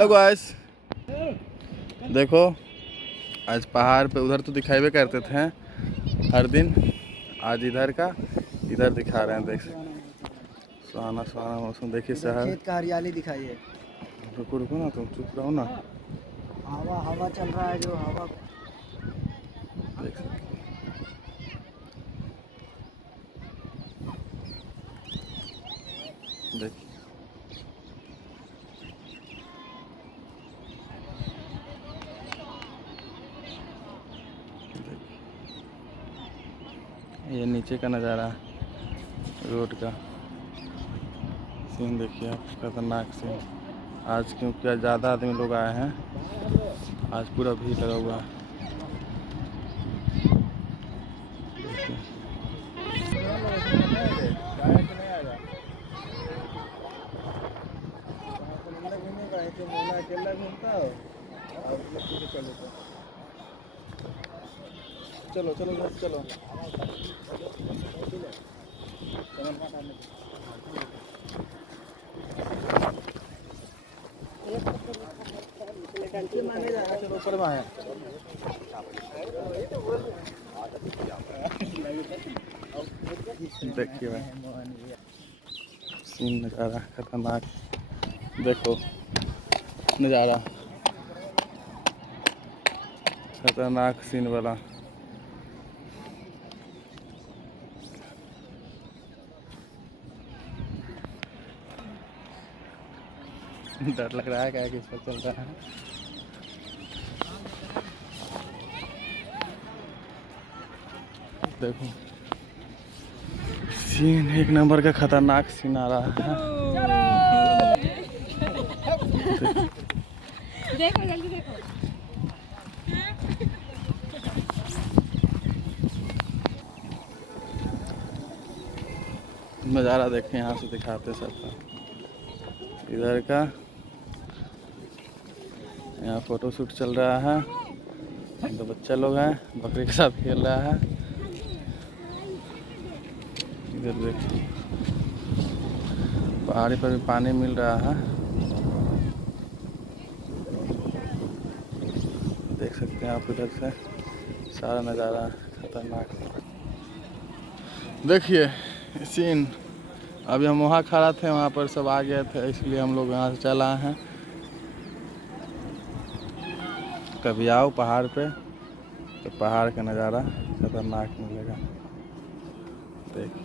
Hello guys, देखो आज पहाड़ पे उधर तो दिखाई करते थे हर दिन। आज इधर दिखा रहे हैं। देख सुहाना सुहाना मौसम। देखिए शहर, खेत का हरियाली दिखाइए। रुको रुको ना, तुम चुप रहो ना। हवा हवा चल रहा है जो हवा। देख सकते देखिए ये नीचे का नज़ारा, रोड का सीन देखिए आप, खतरनाक सीन। आज क्योंकि आज ज़्यादा आदमी लोग आए हैं, आज पूरा भीड़ लगा हुआ है। चलो चलो चलो। ऊपर में है। देखिए भाई सीन, नज़ारा खतरनाक। देखो नज़ारा खतरनाक सीन वाला। डर लग रहा है क्या, किस पर चल रहा है। देखो सीन एक नंबर का खतरनाक सीन आ रहा है। देखो जल्दी देखो। नज़ारा देखें, यहाँ से दिखाते सबका इधर का। यहाँ फोटो शूट चल रहा है। दो बच्चा लोग हैं, बकरी के साथ खेल रहा है। इधर देखिए पहाड़ी पर भी पानी मिल रहा है। देख सकते हैं आप इधर से सारा नज़ारा खतरनाक। देखिए सीन, अभी हम वहाँ खड़ा थे, वहाँ पर सब आ गए थे, इसलिए हम लोग यहाँ से चल आए हैं। कभी आओ पहाड़ पे तो पहाड़ का नज़ारा खतरनाक मिलेगा। देखिए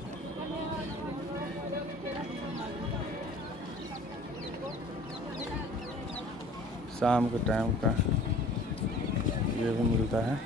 शाम के टाइम का ये भी मिलता है।